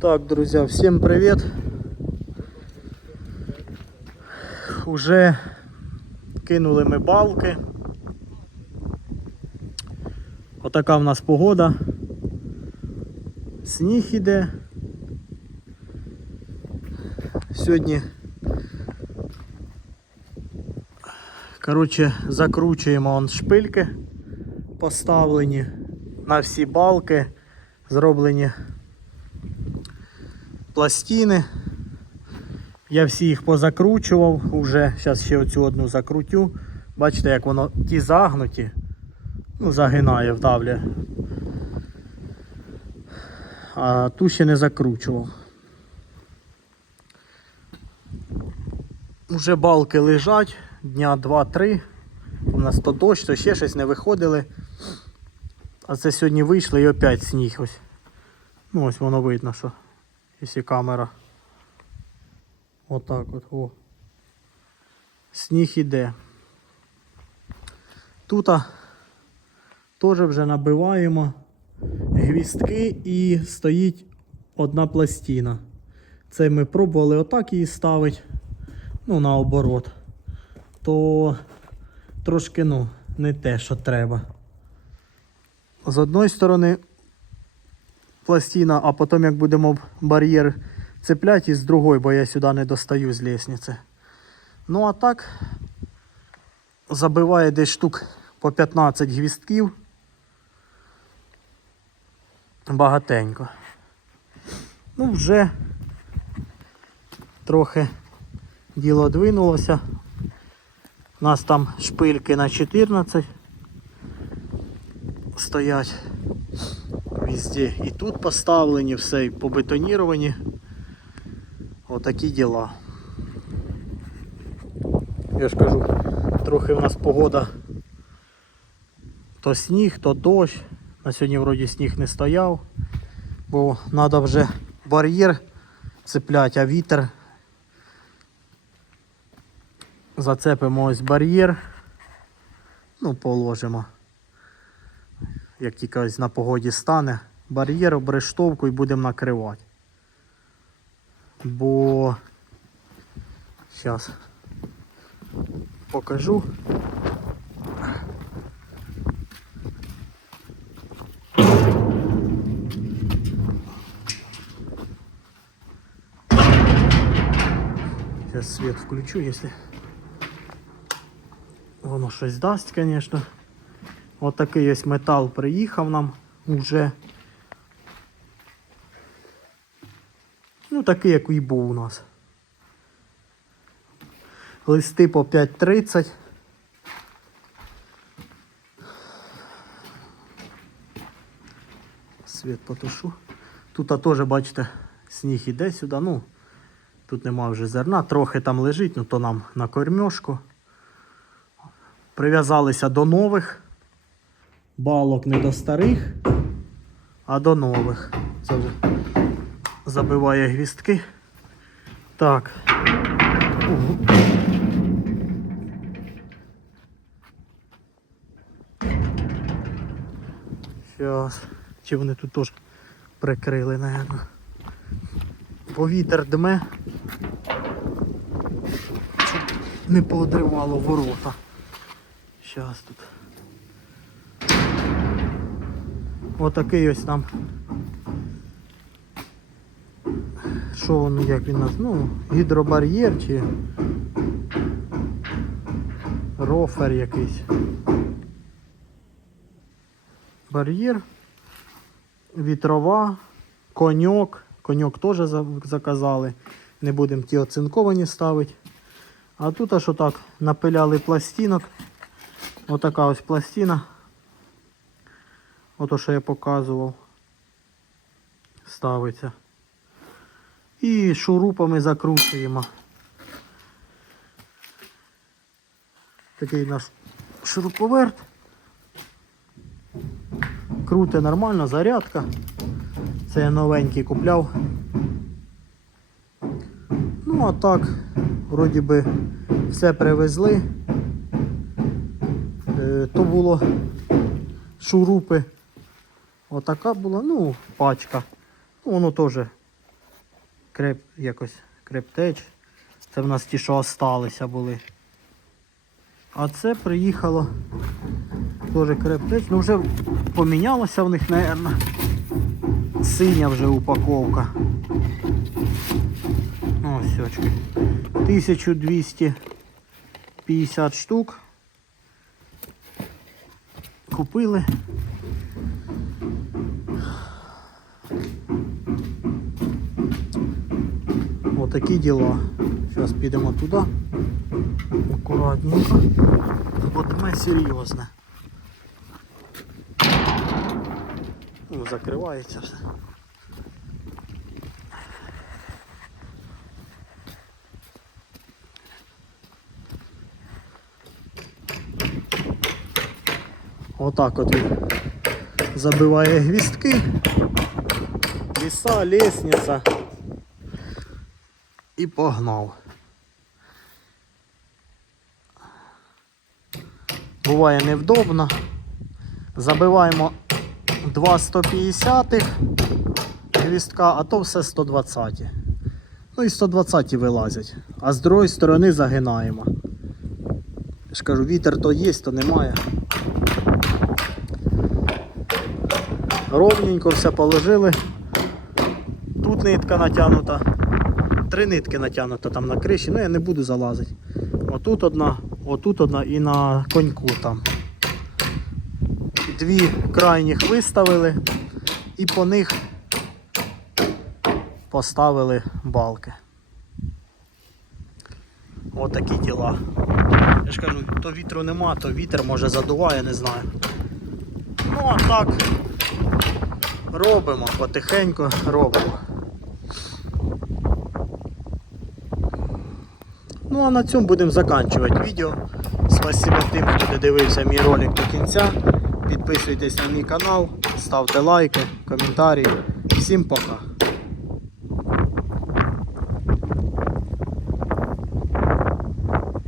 Так, друзья, всем привет. Уже кинули ми балки. Отака в нас погода. Сніг іде. Сьогодні коротше, закручуємо он шпильки поставлені на всі балки, зроблені пластини. Я всі їх позакручував уже. Зараз ще оцю одну закрутю. Бачите, як воно ті загнуті. Ну, загинає, вдавлює. А ту ще не закручував. Уже балки лежать дня 2-3. У нас то дощ, то ще щось не виходили. А це сьогодні вийшли і опять сніг ось. Ну ось воно видно, що якщо камера. Отак от, о. Сніг іде. Тут теж вже набиваємо гвістки і стоїть одна пластина. Це ми пробували отак її ставити, ну наоборот. То трошки ну, не те, що треба. З одної сторони пластина, а потім як будемо бар'єр цепляти, і з другої, бо я сюди не достаю з лестниці. Ну а так забиває десь штук по 15 гвістків. Багатенько. Ну, вже трохи діло двинулося. У нас там шпильки на 14 стоять везде. І тут поставлені все, і побетоніровані. Отакі діла. Я ж кажу, трохи в нас погода то сніг, то дощ. На сьогодні вроді сніг не стояв, бо треба вже бар'єр цепляти, а вітер. Зацепимо ось бар'єр. Ну, положимо. Як тільки на погоді стане, бар'єр, обрештовку і будемо накривати. Бо зараз покажу. Сейчас свет включу, если воно щось дасть, звісно. Ось такий ось метал приїхав нам уже. Ну, такий, як і був у нас. Листи по 5.30. Світ потушу. Тут теж, бачите, сніг іде сюди. Ну, тут нема вже зерна, трохи там лежить, ну то нам на кормьошку. Прив'язалися до нових. Балок не до старих, а до нових. Це вже забиває гвістки. Так. Щас. Чи вони тут теж прикрили, напевно. Повітер дме. Не поодривало ворота. Щас тут. Отакий ось там. Що воно, як він нас? Ну, гідробар'єр чи рофер якийсь. Бар'єр, вітрова, коньок. Коньок теж заказали. Не будемо ті оцинковані ставити. А тут аж отак напиляли пластинок. Отака ось пластина. Ото, що я показував. Ставиться. І шурупами закручуємо. Такий наш шуруповерт. Круте нормально, зарядка. Це я новенький купляв. Ну а так, вроді би все привезли. Е, то було шурупи. Отака була, ну, пачка. Ну, воно теж креп, якось крептеч. Це в нас ті, що осталися були. А це приїхало теж крептеч. Ну вже помінялося в них, мабуть. Синя вже упаковка. Ось сьочки. 1250 штук. Купили. Отакі діла. Зараз підемо туди. Акуратненько. Бо дме серйозне. Ну, закривається все. Отак от він забиває гвістки. Ліса, лестниця. І погнав. Буває невдобно. Забиваємо 2 150 гвістка, а то все 120. Ну і 120 вилазять. А з другої сторони загинаємо. Я ж кажу, вітер то є, то немає. Ровненько все положили. Тут нитка натягнута. Три нитки натягнута там на криші, ну я не буду залазити. Отут одна, отут одна і на коньку там. Дві крайніх виставили і по них поставили балки. Отакі діла. Я ж кажу, то вітру нема, то вітер може задуває, не знаю. Ну а так робимо, потихеньку робимо. Ну а на цьому будемо закінчувати відео. Спасибо тим, хто додивився мій ролик до кінця. Підписуйтесь на мій канал, ставте лайки, коментарі. Всім пока!